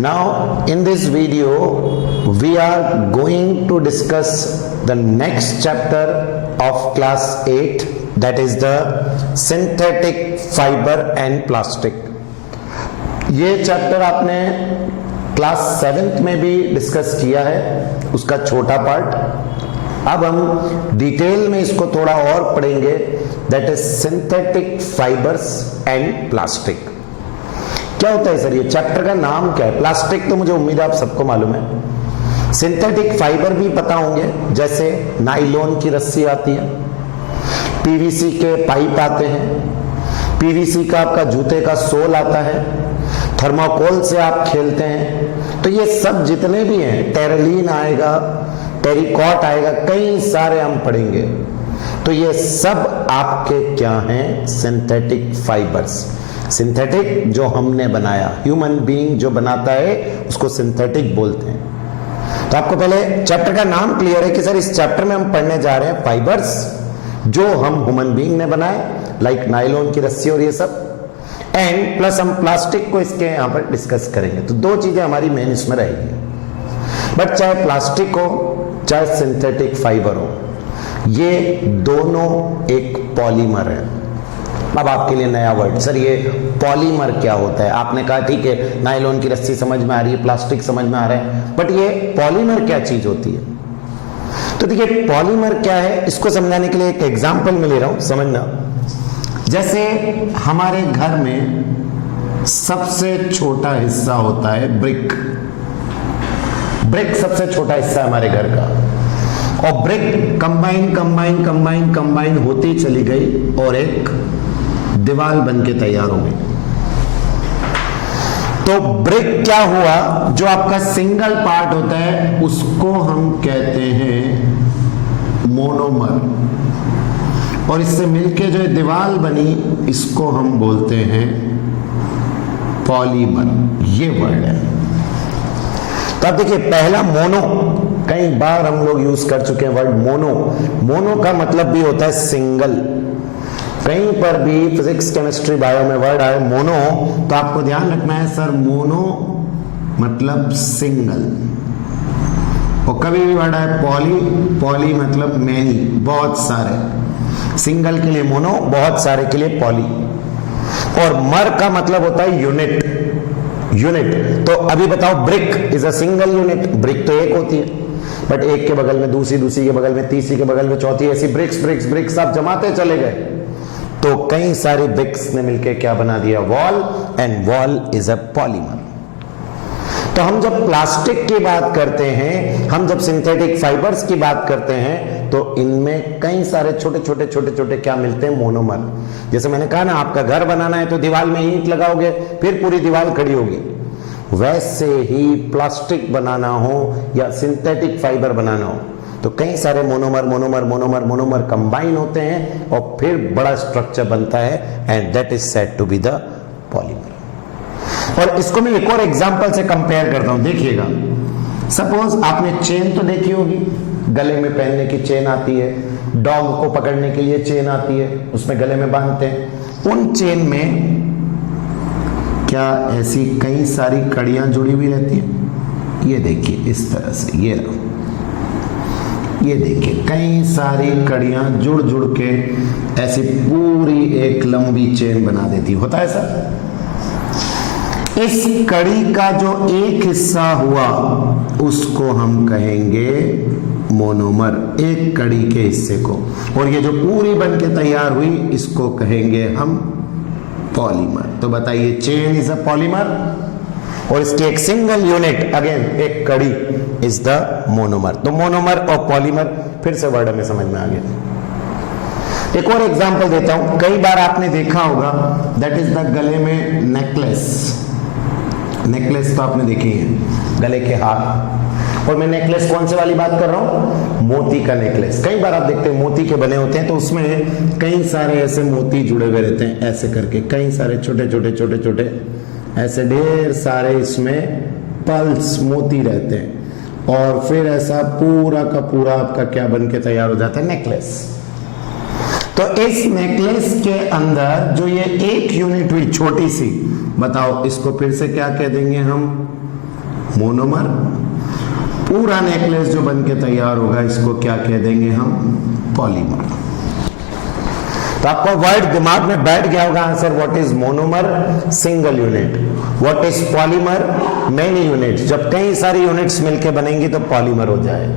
Now in this video we are going to discuss the next chapter of class 8, that is the synthetic fiber and plastic. ये chapter आपने class 7th में भी discuss किया है, उसका छोटा part. अब हम डिटेल में इसको थोड़ा और पढ़ेंगे, that is synthetic fibres and plastic. क्या होता है सर, ये चैप्टर का नाम क्या है? प्लास्टिक तो मुझे उम्मीद है आप सबको मालूम है, सिंथेटिक फाइबर भी पता होंगे, जैसे नाइलॉन की रस्सी आती है, पीवीसी के पाइप आते हैं, पीवीसी का आपका जूते का सोल आता है, थर्माकोल से आप खेलते हैं, तो ये सब जितने भी हैं, टेरलिन आएगा, टेरिकॉट आएगा, कई सारे हम पढ़ेंगे। तो ये सब आपके क्या हैं? Synthetic fibres. सिंथेटिक जो हमने बनाया, ह्यूमन बीइंग जो बनाता है उसको सिंथेटिक बोलते हैं। तो आपको पहले चैप्टर का नाम क्लियर है कि सर इस चैप्टर में हम पढ़ने जा रहे हैं फाइबर्स जो हम ह्यूमन बीइंग ने बनाए, लाइक नाइलॉन की रस्सी और ये सब, एंड प्लस हम प्लास्टिक को इसके यहां पर डिस्कस करेंगे। तो दो चीजें हमारी मेन इसमें रहेगी। बट चाहे प्लास्टिक हो चाहे सिंथेटिक फाइबर हो, ये दोनों एक पॉलीमर है। अब आपके लिए नया वर्ड, सर ये पॉलीमर क्या होता है? आपने कहा ठीक है नाइलॉन की रस्सी समझ में आ रही है, प्लास्टिक समझ में आ रहा है, बट ये पॉलीमर क्या चीज होती है? तो देखिए पॉलीमर क्या है, इसको समझाने के लिए एक एग्जांपल में ले रहा हूं, समझना। जैसे हमारे घर में सबसे छोटा हिस्सा होता है ब्रिक। ब्रिक सबसे छोटा हिस्सा है हमारे घर का, और ब्रिक कंबाइन होती चली गई और एक दीवार बन के तैयार हो गई। तो ब्रिक क्या हुआ, जो आपका सिंगल पार्ट होता है उसको हम कहते हैं मोनोमर, और इससे मिलके जो दीवार बनी इसको हम बोलते हैं पॉलीमर। ये वर्ड है। तो अब देखिए पहला मोनो, कई बार हम लोग यूज कर चुके हैं वर्ड मोनो। मोनो का मतलब भी होता है सिंगल। कहीं पर भी फिजिक्स केमिस्ट्री बायो में वर्ड आए मोनो, तो आपको ध्यान रखना है सर मोनो मतलब सिंगल, और कभी भी वर्ड आए पॉली, पॉली मतलब मैनी, बहुत सारे। सिंगल के लिए मोनो, बहुत सारे के लिए पॉली। और मर का मतलब होता है यूनिट। यूनिट तो अभी बताओ, brick is a single unit. Brick तो एक होती है, बट एक के बगल में दूसरी, दूसरी के बगल में तीसरी, के बगल में चौथी, ऐसी ब्रिक्स ब्रिक्स ब्रिक्स आप जमाते चले गए, तो कई सारी ब्रिक्स ने मिलकर क्या बना दिया? Wall, and wall is a polymer. तो हम जब प्लास्टिक की बात करते हैं, हम जब सिंथेटिक फाइबर्स की बात करते हैं, तो इनमें कई सारे छोटे छोटे छोटे छोटे क्या मिलते हैं? मोनोमर। जैसे मैंने कहा ना, आपका घर बनाना है तो दीवार में ईंट लगाओगे, फिर पूरी दीवार खड़ी होगी। वैसे ही प्लास्टिक बनाना हो या सिंथेटिक फाइबर बनाना हो, तो कई सारे monomer monomer monomer monomer combine होते हैं और फिर बड़ा स्ट्रक्चर बनता है, and that is said to be the polymer. और इसको मैं एक और एग्जांपल से कंपेयर करता हूं, देखिएगा। सपोज आपने चेन तो देखी होगी, गले में पहनने की चेन आती है, डॉग को पकड़ने के लिए चेन आती है, उसमें गले में बांधते हैं। उन चेन में क्या ऐसी कई सारी कड़ियां जुड़ी हुई रहती हैं? ये देखिए इस तरह से, ये देखिए कई सारी कड़ियां जुड़ जुड़ के ऐसी पूरी एक लंबी चेन बना देती। होता है सर? इस कड़ी का जो एक हिस्सा हुआ उसको हम कहेंगे मोनोमर, एक कड़ी के हिस्से को, और ये जो पूरी बन के तैयार हुई इसको कहेंगे हम पॉलीमर। तो बताइए चेन इज अ पॉलीमर, और इसकी एक सिंगल यूनिट अगेन एक कड़ी इज द मोनोमर। तो मोनोमर और पॉलीमर फिर से वर्ड में समझ में आ गया। एक और एग्जांपल देता हूं, कई बार आपने देखा होगा, दैट इज द गले में नेकलेस। नेकलेस तो आपने देखी है, गले के हार। और मैं नेकलेस कौन से वाली बात कर रहा हूं? मोती का नेकलेस। कई बार आप देखते हैं मोती के बने होते हैं, तो उसमें कई सारे ऐसे मोती जुड़े हुए रहते हैं, ऐसे करके कई सारे छोटे छोटे छोटे छोटे ऐसे ढेर सारे इसमें पल्स मोती रहते हैं, और फिर ऐसा पूरा का पूरा आपका क्या बन के तैयार हो जाता है? नेकलेस। तो इस नेकलेस के अंदर जो ये एक यूनिट हुई छोटी सी, बताओ इसको फिर से क्या कह देंगे हम? मोनोमर। पूरा नेकलेस जो बन के तैयार होगा इसको क्या कह देंगे हम? पॉलीमर। तो आपका वर्ड दिमाग में बैठ गया होगा answer. What is monomer? Single unit. What is polymer? Many unit. जब कई सारी यूनिट्स मिलके बनेंगी तो पॉलीमर हो जाएगा।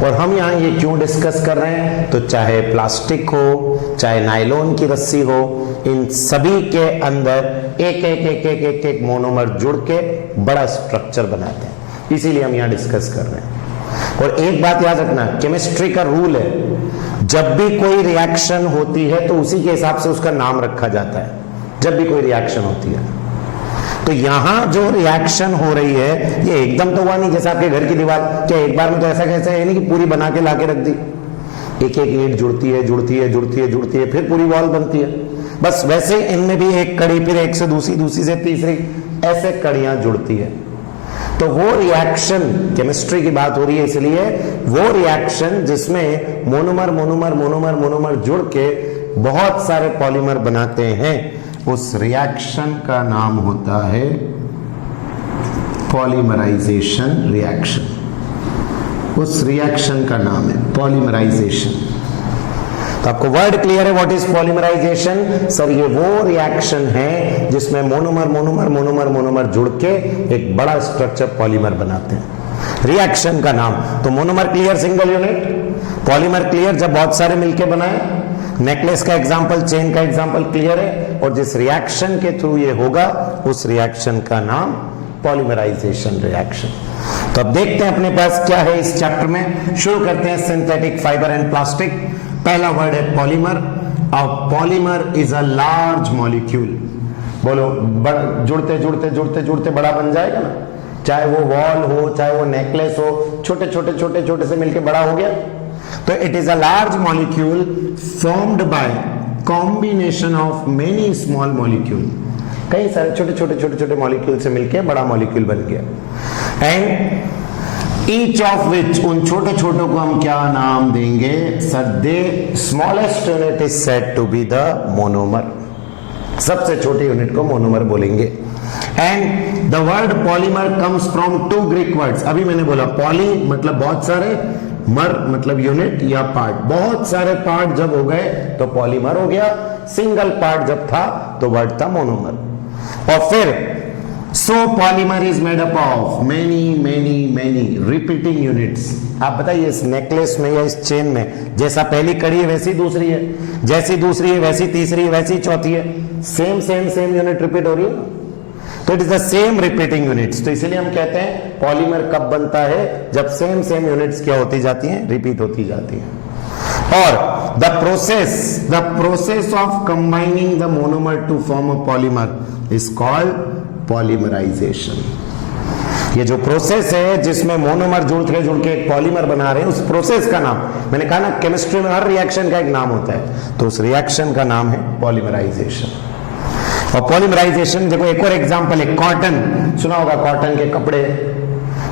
और हम यहां ये क्यों डिस्कस कर रहे हैं? तो चाहे प्लास्टिक हो, चाहे नायलॉन की रस्सी हो, इन सभी के अंदर एक एक एक एक एक एक मोनोमर जुड़ के बड़ा स्ट्रक्चर बनाते हैं, इसीलिए हम यहां डिस्कस कर रहे हैं। और एक बात याद रखना, केमिस्ट्री का रूल है, जब भी कोई रिएक्शन होती है तो उसी के हिसाब से उसका नाम रखा जाता है। जब भी कोई रिएक्शन होती है तो यहां जो रिएक्शन हो रही है ये एकदम तो हुआ नहीं, जैसे आपके घर की दीवार, क्या एक बार में तो ऐसा कैसे है नहीं कि पूरी बना के लाके रख दी। एक एक ईंट जुड़ती है जुड़ती है जुड़ती है जुड़ती है, फिर पूरी वॉल बनती है। बस वैसे इनमें भी एक कड़ी, फिर एक से दूसरी, दूसरी से तीसरी, ऐसे कड़ियां जुड़ती है। तो वो रिएक्शन, केमिस्ट्री की बात हो रही है इसलिए, वो रिएक्शन जिसमें मोनोमर मोनोमर मोनोमर मोनोमर जुड़ के बहुत सारे पॉलीमर बनाते हैं, उस रिएक्शन का नाम होता है पॉलीमराइजेशन रिएक्शन। उस रिएक्शन का नाम है पॉलीमराइजेशन। तो आपको वर्ड क्लियर है? What is polymerisation? सर ये वो रिएक्शन है जिसमें मोनोमर मोनोमर मोनोमर मोनोमर जुड़ के एक बड़ा स्ट्रक्चर पॉलीमर बनाते हैं। रिएक्शन का नाम तो monomer clear, single unit. Polymer clear, जब बहुत सारे मिलके बनाए। नेकलेस का एग्जांपल, चेन का एग्जांपल क्लियर है। और जिस रिएक्शन के थ्रू ये होगा उस रिएक्शन का नाम पॉलीमराइजेशन रिएक्शन। तो अब देखते हैं अपने पास क्या है इस चैप्टर में। शुरू करते हैं सिंथेटिक फाइबर एंड प्लास्टिक। पहला वर्ड है पॉलीमर। अब polymer is a large molecule. बोलो, जुड़ते जुड़ते जुड़ते जुड़ते बड़ा बन जाएगा ना। चाहे वो वॉल हो, चाहे वो नेकलेस हो, छोटे छोटे छोटे छोटे से मिलके बड़ा हो गया। तो it is a large molecule formed by combination of many small molecule. कई सारे छोटे छोटे छोटे छोटे मॉलिक्यूल से मिलके बड़ा मॉलिक्यूल बन गया। एंड ईच ऑफ विच, उन छोटे छोटों को हम क्या नाम देंगे? Sir the smallest unit is said to be the monomer. सबसे छोटी यूनिट को मोनोमर बोलेंगे। And the word polymer comes from two Greek words. अभी मैंने बोला पॉली मतलब बहुत सारे, मर मतलब यूनिट या पार्ट। बहुत सारे पार्ट जब हो गए तो पॉलीमर हो गया, सिंगल पार्ट जब था तो वर्ड था मोनोमर। और फिर so polymer is made up of many many many repeating units. आप बताइए इस नेकलेस में या इस चेन में जैसा पहली कड़ी है वैसी दूसरी है, जैसी दूसरी है वैसी तीसरी है, वैसी चौथी है। Same same same unit repeat हो रही है, तो it is the same repeating units. तो इसलिए हम कहते हैं पॉलीमर कब बनता है? जब सेम सेम यूनिट्स क्या होती जाती हैं? रिपीट होती जाती हैं। और the process of combining the monomer to form a polymer is called polymerisation. ये जो प्रोसेस है जिसमें मोनोमर जुड़ के एक पॉलीमर बना रहे हैं, उस प्रोसेस का नाम, मैंने कहा ना केमिस्ट्री में हर रिएक्शन का एक नाम होता है, तो उस रिएक्शन का नाम है पॉलीमराइजेशन। और पॉलीमराइजेशन देखो एक और एग्जांपल है, कॉटन। सुना होगा कॉटन के कपड़े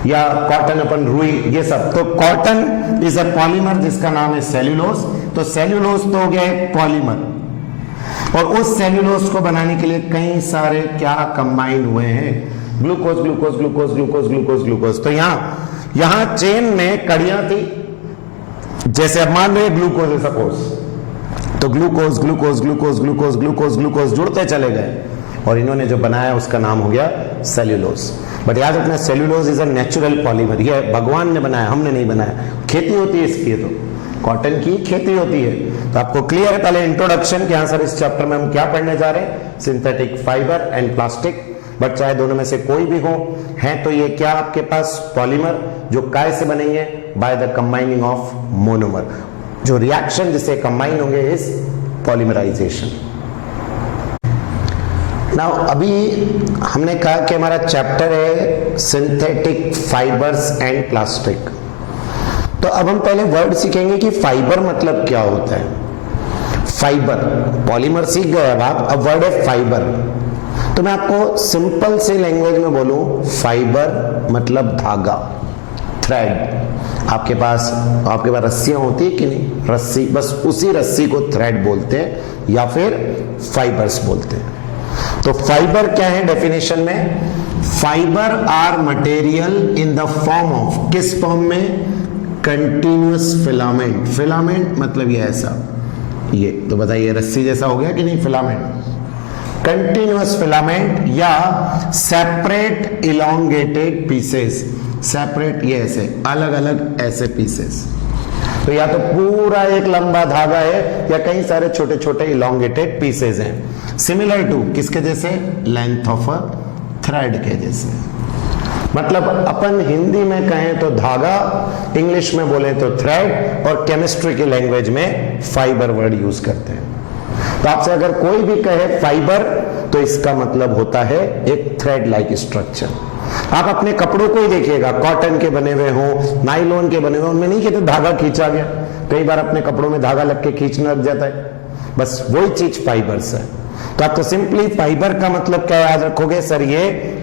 या कॉटन अपन रुई, ये सब। तो कॉटन इज अ पॉलीमर जिसका नाम है सेल्यूलोज। तो सेल्यूलोज तो हो गया एक पॉलीमर, और उस सेल्यूलोज को बनाने के लिए कई सारे क्या कंबाइन हुए हैं? Glucose glucose glucose glucose glucose glucose. तो यहां चेन में कड़ियां थी, जैसे अब मान लो ग्लूकोज है सपोज, तो glucose glucose glucose glucose glucose glucose जुड़ते चले गए, और इन्होंने जो बनाया उसका नाम हो गया सेल्यूलोज। बट याद रखना cellulose is a natural polymer. ये भगवान ने बनाया, हमने नहीं बनाया। खेती होती है इसकी, तो कॉटन की खेती होती है। तो आपको क्लियर है पहले इंट्रोडक्शन कि सर इस चैप्टर में हम क्या पढ़ने जा रहे हैं? Synthetic fibre and plastic. But चाहे दोनों में से कोई भी हो, है तो ये क्या आपके पास पॉलीमर, जो काय से बनेंगे? By the combining of monomer. जो रिएक्शन जिसे कंबाइन होंगे इज पॉलीमराइजेशन। नाउ अभी हमने कहा कि हमारा चैप्टर है सिंथेटिक फाइबर्स एंड प्लास्टिक। तो अब हम पहले वर्ड सीखेंगे कि फाइबर मतलब क्या होता है। फाइबर, पॉलीमर सीख गए अब वर्ड है फाइबर। तो मैं आपको सिंपल से लैंग्वेज में बोलूं, फाइबर मतलब धागा, थ्रेड। आपके पास रस्सियां होती है कि नहीं? रस्सी, बस उसी रस्सी को थ्रेड बोलते हैं या फिर फाइबर्स बोलते हैं। तो फाइबर क्या है डेफिनेशन में? Fibre are material in the form of, किस फॉर्म में? Continuous filament. फिलामेंट मतलब ये ऐसा, ये तो बताइए रस्सी जैसा हो गया कि नहीं फिलामेंट? कंटिन्यूअस फिलामेंट या सेपरेट इलोंगेटेड पीसेस। सेपरेट ये ऐसे अलग अलग ऐसे पीसेस, तो या तो पूरा एक लंबा धागा है या कई सारे छोटे छोटे इलोंगेटेड पीसेस हैं। सिमिलर टू किसके जैसे? लेंथ ऑफ अ थ्रेड के जैसे। मतलब अपन हिंदी में कहें तो धागा, इंग्लिश में बोले तो थ्रेड, और केमिस्ट्री की लैंग्वेज में फाइबर वर्ड यूज करते हैं। तो आपसे अगर कोई भी कहे फाइबर तो इसका मतलब होता है एक थ्रेड लाइक स्ट्रक्चर। आप अपने कपड़ों को ही देखिएगा, कॉटन के बने हुए हो, नाइलॉन के बने हुए, उनमें नहीं कहते धागा खींचा गया। कई बार अपने कपड़ों में धागा लग के खींचना लग जाता है, बस वही चीज फाइबर्स है। तो आप तो सिंपली फाइबर का मतलब क्या याद रखोगे? सर ये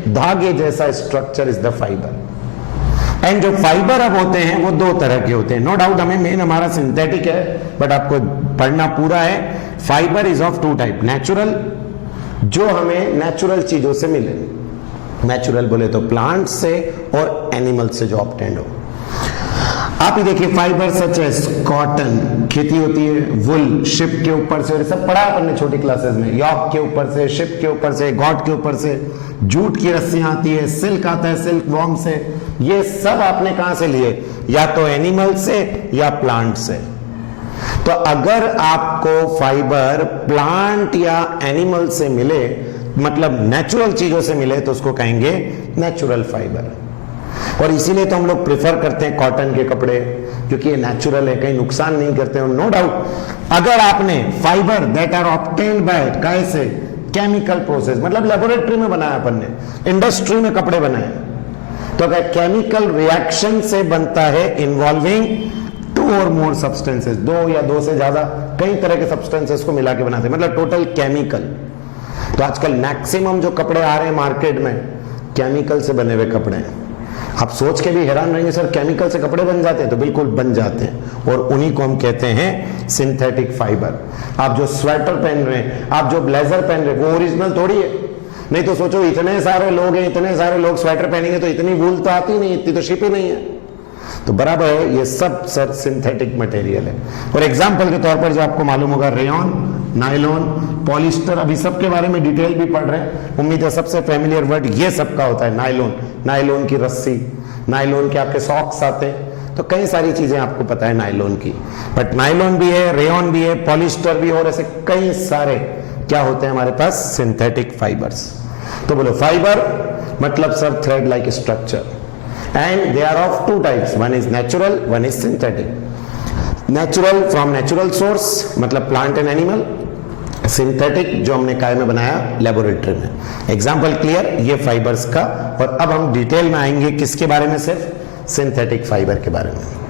धागे जैसा structure is the fibre. And जो फाइबर अब होते हैं वो दो तरह के होते हैं। नो डाउट हमें मेन हमारा सिंथेटिक है, बट आपको पढ़ना पूरा है। Fibre is of two type, natural, जो हमें नेचुरल चीजों से मिले, नेचुरल बोले तो प्लांट से और एनिमल से जो ऑब्टेन्ड हो। आप ही देखिए फाइबर सच एज कॉटन, खेती होती है, वुल शिप के ऊपर से, सब पढ़ा अपन ने छोटी क्लासेस में, यॉक के ऊपर से, शिप के ऊपर से, गॉट के ऊपर से, जूट की रस्सियां आती है, सिल्क आता है सिल्क वॉर्म से। ये सब आपने कहां से लिए? या तो एनिमल से या प्लांट से। तो अगर आपको फाइबर प्लांट या एनिमल से मिले, मतलब नेचुरल चीजों से मिले, तो उसको कहेंगे नेचुरल फाइबर। और इसीलिए तो हम लोग प्रेफर करते हैं कॉटन के कपड़े, क्योंकि ये नेचुरल है, कहीं नुकसान नहीं करते हैं। नो डाउट अगर आपने fibre that are obtained by कैसे केमिकल प्रोसेस, मतलब लेबोरेटरी में बनाया अपन ने, इंडस्ट्री में कपड़े बनाए, तो अगर केमिकल रिएक्शन से बनता है इन्वॉल्विंग टू और मोर सब्सटेंसेस, दो या दो से ज्यादा कई तरह के सब्सटेंसेस को मिला के बनाते हैं, मतलब टोटल केमिकल। तो आजकल मैक्सिमम जो कपड़े आ रहे हैं मार्केट में केमिकल से बने हुए कपड़े हैं। आप सोच के भी हैरान रहेंगे, सर केमिकल से कपड़े बन जाते हैं? तो बिल्कुल बन जाते हैं, और उन्हीं को हम कहते हैं सिंथेटिक फाइबर। आप जो स्वेटर पहन रहे हैं, आप जो ब्लेजर पहन रहे हैं, वो ओरिजिनल थोड़ी है। नहीं तो सोचो इतने सारे लोग हैं, इतने सारे लोग स्वेटर पहनेंगे तो इतनी वूल तो आती नहीं, इतनी तो शिप ही नहीं है। तो बराबर है, ये सब सर सिंथेटिक मटेरियल है। और एग्जाम्पल के तौर पर जो आपको मालूम होगा, रेयॉन, नायलॉन, पॉलिस्टर, अभी सबके बारे में डिटेल भी पढ़ रहे हैं, उम्मीद है सबसे फेमिलियर वर्ड ये सबका होता है। नायलॉन, नायलॉन की रस्सी, नायलॉन के आपके सॉक्स आते हैं, तो कई सारी चीजें आपको पता है नायलॉन की। बट नायलॉन भी है, रेयॉन भी है, पॉलिस्टर भी, और ऐसे कई सारे क्या होते हैं हमारे पास सिंथेटिक फाइबर्स। तो बोलो फाइबर मतलब sir thread like structure, and they are of two types, one is natural, one is synthetic. Natural from natural source मतलब प्लांट एंड एनिमल, सिंथेटिक जो हमने काय में बनाया लेबोरेटरी में। एग्जाम्पल क्लियर ये फाइबर्स का। और अब हम डिटेल में आएंगे किसके बारे में? सिर्फ सिंथेटिक फाइबर के बारे में।